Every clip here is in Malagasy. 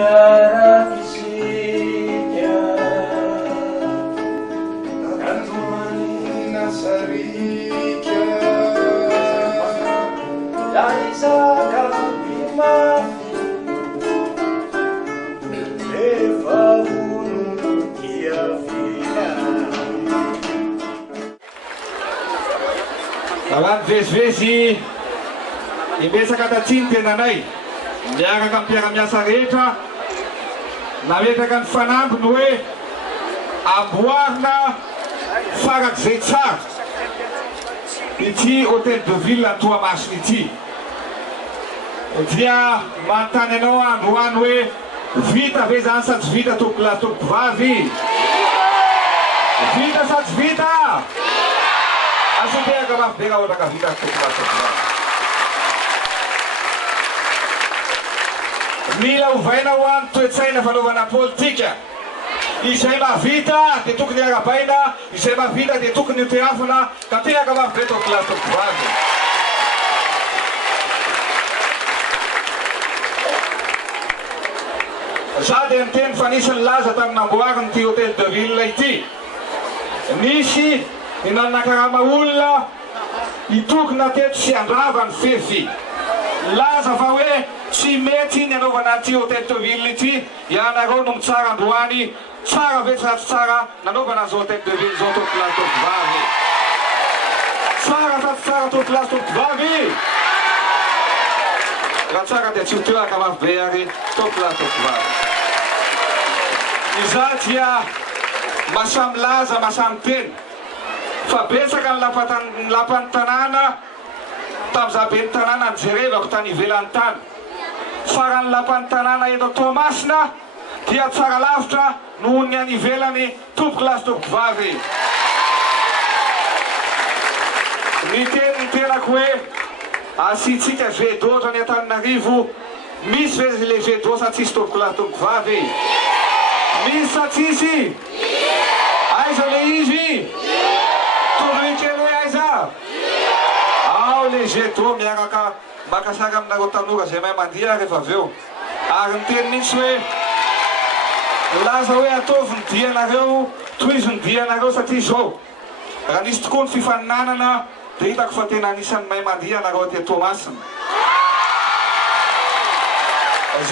Raha nivezivezy imesaka tatsiny tenanay miaraka amin'ny mpiara-miasa rehetra nametraka ny fanambiny hoe amboarina farak'izay tsara ity hôtel de ville Toamasina ity dia manontany anao androany hoe vita ve zany sa tsy vita tompoko vavy vita sa tsy vita asopehaka mafy be raha ohatra ka vita tompoko vavy mila ovaina ho any toe-tsaina fanaovana politika izay mahavita dia tokony arabaina izay mahavita dia tokony hoteafina ka tehaka mafy be tompoko vavy za dia miteny fa nisy laza tamin'ny namboariny ity hôtel de ville ity nisy ny nanakarama olona itokona teto sy andrava ny fefy laza fa hoe tsy mety ny anaovana ty hôtel de ville ity ianareo no mitsara androany tsara ve tsy tsara nanaovana azy hôtel de ville zao tompoko vavy tsara sa tsy tsara tompoko vavy raha tsara dia tsy hoteaka mafy be ary tompoko vavy iza dia masamy laza masamy teny fa betsaka ny lapan'ny tanàna tamin'iza be ny tanàna nijerevako tany ivelan'ny tany farany lapan'ny tanàna eto Toamasina dia tsara lavitra noho ny any ivelany tompoko vavy ny tenako hoe asitsika vedo otrany Antananarivo misy ve le vedo sa tsisy tompoko vavy misy sa tsisy aiza le izy toroikely hoe aiza ao le vedo miaraka makasaka aminareo tanora zay mahay mandiha rehefa avy eo ary miteny mihitsy hoe laza hoe ataovy ny dianareo toizy ny dianareo satria zao raha nisy tokoa ny fifaninanana dia hitako fa tena anisan'ny mahay mandiha anareo aty Toamasina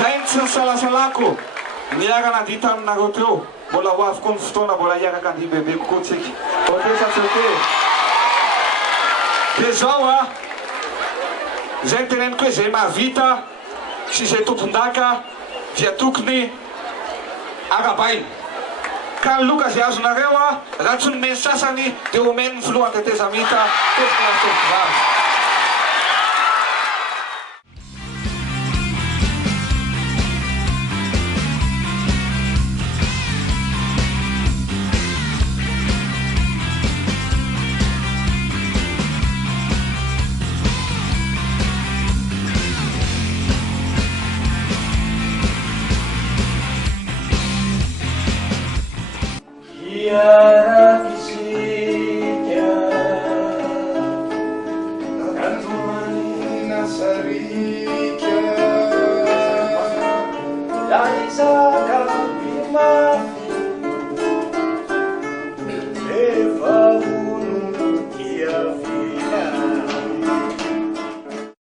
zay ny tsy nisalasalako niara nandiha taminareo teo mbola ho avy koa ny fotoana mbola hiaraka andiha bebe kokoa tsika ote sa tsy ote dia zao a zay ny teneniko hoe zay mahavita sy zay tompon-daka dia tokony arabaina ka ny loka zay azonareo a raha tsy nomeny sasany dia omeny ny filohan'ny tetezamita tompoko vavy Yarakisika Kantumani Nasarika Yaisa Kalpima